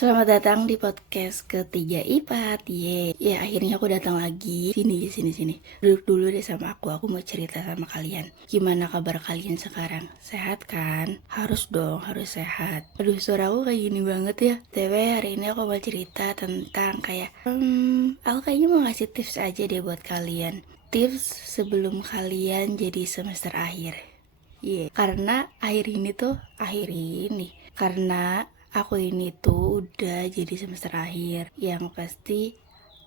Selamat datang di podcast ketiga IPAT. Ya akhirnya aku datang lagi. Sini. Duduk dulu deh sama aku mau cerita sama kalian. Gimana kabar kalian sekarang? Sehat kan? Harus dong, harus sehat. Aduh, suara aku kayak gini banget ya. Tapi hari ini aku mau cerita tentang aku kayaknya mau ngasih tips aja deh buat kalian. Tips sebelum kalian jadi semester akhir. Karena karena aku ini tuh udah jadi semester akhir, yang pasti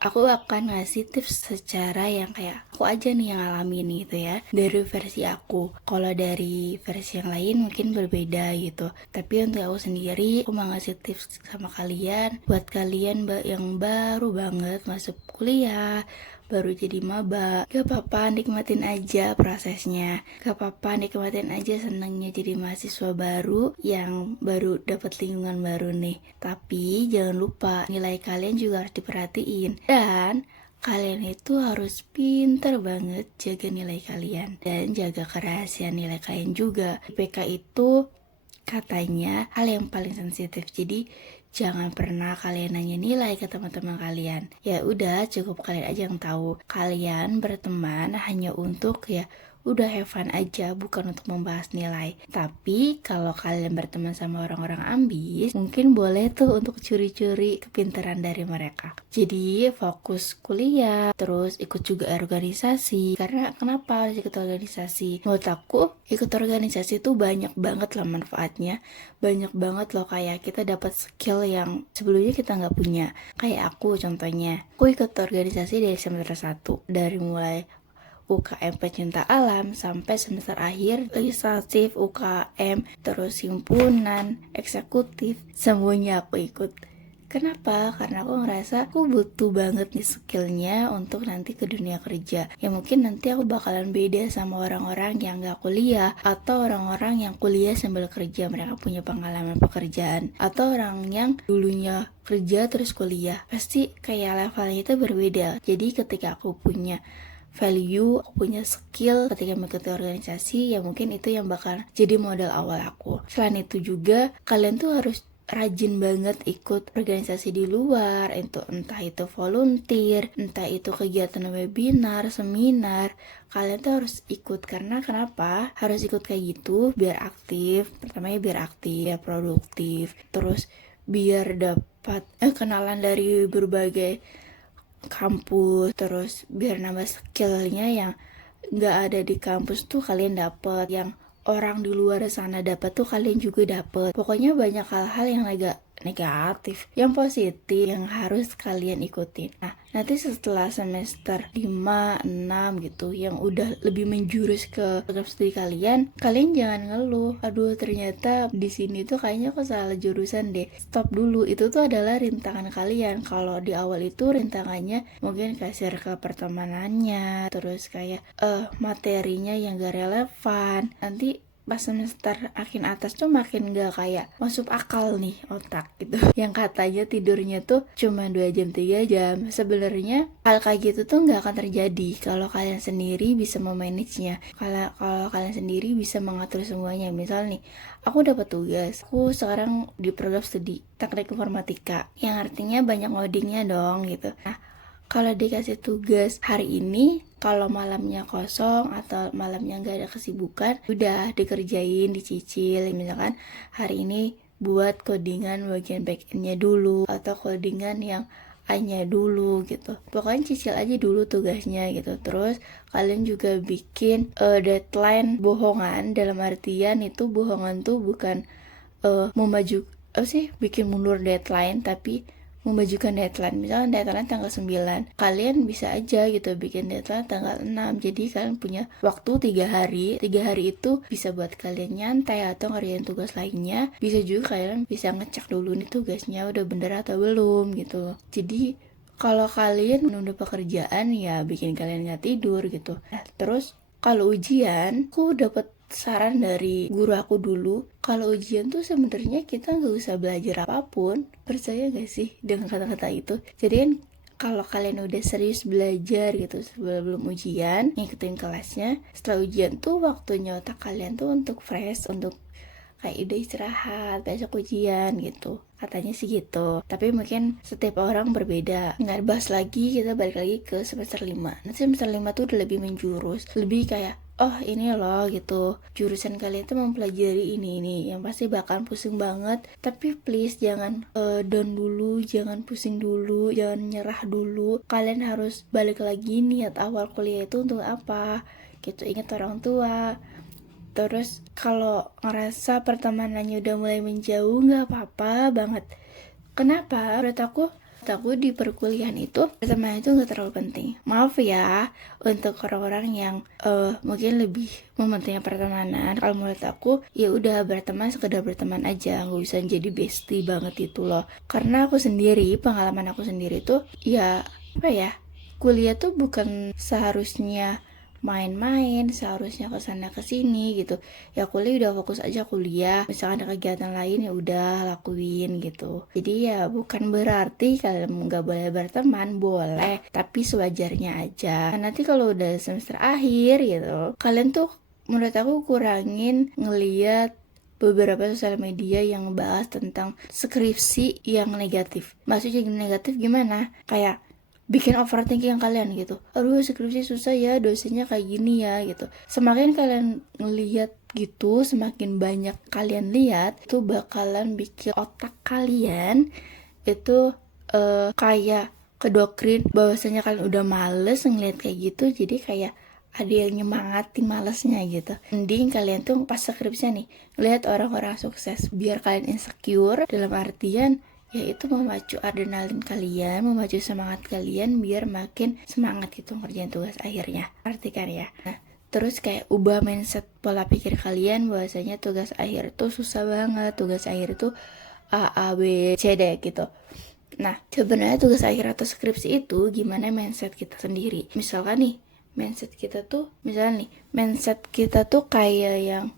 aku akan ngasih tips secara yang kayak aku aja nih yang ngalamin gitu ya, dari versi aku. Kalau dari versi yang lain mungkin berbeda gitu, tapi untuk aku sendiri aku mau ngasih tips sama kalian, buat kalian yang baru banget masuk kuliah, baru jadi maba. Gak apa-apa, nikmatin aja prosesnya. Gak apa-apa, nikmatin aja senangnya jadi mahasiswa baru yang baru dapat lingkungan baru nih. Tapi jangan lupa nilai kalian juga harus diperhatiin, dan kalian itu harus pintar banget jaga nilai kalian dan jaga kerahasiaan nilai kalian juga. IPK itu katanya hal yang paling sensitif, jadi jangan pernah kalian nanya nilai ke teman-teman kalian. Ya udah, cukup kalian aja yang tahu. Kalian berteman hanya untuk udah have fun aja, bukan untuk membahas nilai. Tapi kalau kalian berteman sama orang-orang ambis, mungkin boleh tuh untuk curi-curi kepintaran dari mereka. Jadi fokus kuliah, terus ikut juga organisasi. Karena kenapa harus ikut organisasi? Menurut aku, ikut organisasi tuh banyak banget lah manfaatnya. Banyak banget loh, kayak kita dapat skill yang sebelumnya kita nggak punya. Kayak aku contohnya, aku ikut organisasi dari semester 1, dari mulai UKM Pecinta Alam sampai semester akhir legislatif, UKM, terus himpunan, eksekutif, semuanya aku ikut. Kenapa? Karena aku ngerasa aku butuh banget nih skillnya untuk nanti ke dunia kerja. Ya mungkin nanti aku bakalan beda sama orang-orang yang gak kuliah, atau orang-orang yang kuliah sambil kerja, mereka punya pengalaman pekerjaan, atau orang yang dulunya kerja terus kuliah. Pasti kayak levelnya itu berbeda. Jadi ketika aku punya value, aku punya skill ketika mengikuti organisasi, ya mungkin itu yang bakal jadi modal awal aku. Selain itu juga, kalian tuh harus rajin banget ikut organisasi di luar, entah itu volunteer, entah itu kegiatan webinar, seminar. Kalian tuh harus ikut. Karena kenapa harus ikut kayak gitu? Biar aktif, pertamanya biar aktif, biar produktif, terus biar dapat kenalan dari berbagai kampus, terus biar nambah skillnya yang nggak ada di kampus tuh kalian dapet, yang orang di luar sana dapat tuh kalian juga dapet. Pokoknya banyak hal-hal yang agak negatif, yang positif yang harus kalian ikutin. Nah, nanti setelah semester 5, 6 gitu, yang udah lebih menjurus ke program studi kalian jangan ngeluh, aduh ternyata di sini tuh kayaknya aku salah jurusan deh. Stop dulu, itu tuh adalah rintangan kalian. Kalau di awal itu rintangannya mungkin kasir ke pertemanannya, terus kayak materinya yang gak relevan. Nanti pas semester makin atas tuh makin gak kayak masuk akal nih otak gitu. Yang katanya tidurnya tuh cuma 2 jam 3 jam. Sebenarnya hal kayak gitu tuh gak akan terjadi kalau kalian sendiri bisa memanagenya. Kalau kalian sendiri bisa mengatur semuanya. Misal nih, aku dapat tugas, aku sekarang di program studi teknik informatika, yang artinya banyak ngodingnya dong gitu. Nah, kalau dikasih tugas hari ini, kalau malamnya kosong atau malamnya nggak ada kesibukan, udah dikerjain, dicicil. Misalkan hari ini buat codingan bagian backendnya dulu, atau codingan yang A-nya dulu gitu. Pokoknya cicil aja dulu tugasnya gitu. Terus kalian juga bikin deadline bohongan, dalam artian itu bohongan tuh bukan bikin mundur deadline, tapi memajukan deadline. Misalnya deadline tanggal 9, kalian bisa aja gitu bikin deadline tanggal 6. Jadi kalian punya waktu 3 hari. 3 hari itu bisa buat kalian nyantai atau ngerjain tugas lainnya. Bisa juga kalian bisa ngecek dulu nih tugasnya udah bener atau belum gitu. Jadi kalau kalian menunda pekerjaan, ya bikin kalian gak tidur gitu. Nah, terus kalau ujian, aku dapat saran dari guru aku dulu, kalau ujian tuh sebenarnya kita nggak usah belajar apapun. Percaya gak sih dengan kata-kata itu? Jadi kan kalau kalian udah serius belajar gitu sebelum ujian, ngikutin kelasnya, setelah ujian tuh waktunya otak kalian tuh untuk fresh, untuk kayak udah istirahat, besok ujian gitu. Katanya sih gitu. Tapi mungkin setiap orang berbeda. Nggak bahas lagi, kita balik lagi ke semester 5. Nanti semester 5 tuh udah lebih menjurus. Lebih kayak, oh ini loh gitu, jurusan kalian tuh mempelajari ini yang pasti bakal pusing banget. Tapi please jangan down dulu, jangan pusing dulu, jangan nyerah dulu. Kalian harus balik lagi niat awal kuliah itu untuk apa gitu. Ingat orang tua. Terus kalau ngerasa pertemanannya udah mulai menjauh, nggak apa-apa banget. Kenapa? Menurut aku di perkuliahan itu pertemanan itu nggak terlalu penting. Maaf ya untuk orang-orang yang mungkin lebih mementingkan pertemanan. Kalau menurut aku ya udah berteman sekedar berteman aja, nggak usah jadi bestie banget itu loh. Karena aku sendiri, pengalaman aku sendiri tuh ya apa ya, kuliah tuh bukan seharusnya main-main, seharusnya kesana kesini gitu. Ya kuliah udah fokus aja kuliah, misalkan ada kegiatan lain ya udah lakuin gitu. Jadi ya bukan berarti kalian nggak boleh berteman, boleh, tapi sewajarnya aja. Nah, nanti kalau udah semester akhir gitu, kalian tuh menurut aku kurangin ngeliat beberapa sosial media yang bahas tentang skripsi yang negatif. Maksudnya negatif gimana? Kayak bikin overthinking kalian gitu. Aduh skripsi susah ya, dosennya kayak gini ya gitu. Semakin kalian ngeliat gitu, semakin banyak kalian lihat, itu bakalan bikin otak kalian itu kayak kedoktrin bahwasanya kalian udah males ngeliat kayak gitu. Jadi kayak ada yang nyemangatin malesnya gitu. Mending kalian tuh pas skripsinya nih lihat orang-orang sukses, biar kalian insecure dalam artian yaitu memacu adrenalin kalian, memacu semangat kalian biar makin semangat gitu ngerjain tugas akhirnya. Artikan ya. Nah, terus kayak ubah mindset pola pikir kalian bahwasanya tugas akhir tuh susah banget, tugas akhir tuh A, B, C, D gitu. Nah, sebenarnya tugas akhir atau skripsi itu gimana mindset kita sendiri. Misalkan nih, mindset kita tuh kayak yang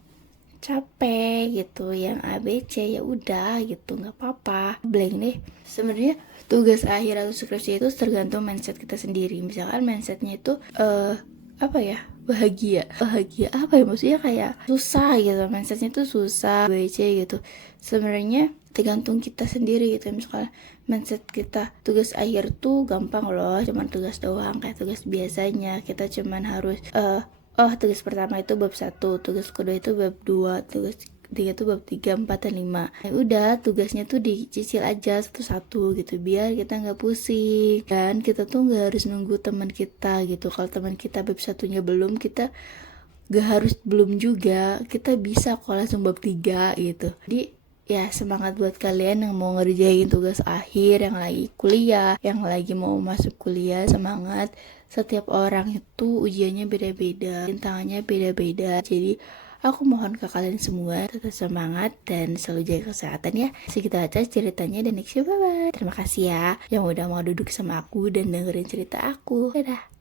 capek gitu, yang ABC ya udah gitu, nggak apa-apa, blank deh. Sebenarnya tugas akhir atau skripsi itu tergantung mindset kita sendiri. Misalkan mindsetnya itu apa ya, bahagia apa ya, maksudnya kayak susah gitu, mindsetnya itu susah ABC gitu. Sebenarnya tergantung kita sendiri gitu. Misalkan mindset kita tugas akhir tuh gampang loh, cuman tugas doang kayak tugas biasanya. Kita cuman harus tugas pertama itu bab 1, tugas kedua itu bab 2, tugas ketiga itu bab 3, 4, dan 5. Ya udah, tugasnya tuh dicicil aja satu-satu gitu, biar kita gak pusing. Dan kita tuh gak harus nunggu teman kita gitu. Kalau teman kita bab 1-nya belum, kita gak harus belum juga. Kita bisa kok langsung bab 3 gitu. Jadi ya semangat buat kalian yang mau ngerjain tugas akhir, yang lagi kuliah, yang lagi mau masuk kuliah, semangat. Setiap orang itu ujiannya beda-beda, rintangannya beda-beda. Jadi aku mohon ke kalian semua tetap semangat dan selalu jaga kesehatan ya. Segitu aja ceritanya dan next you, bye-bye. Terima kasih ya yang udah mau duduk sama aku dan dengerin cerita aku. Dadah.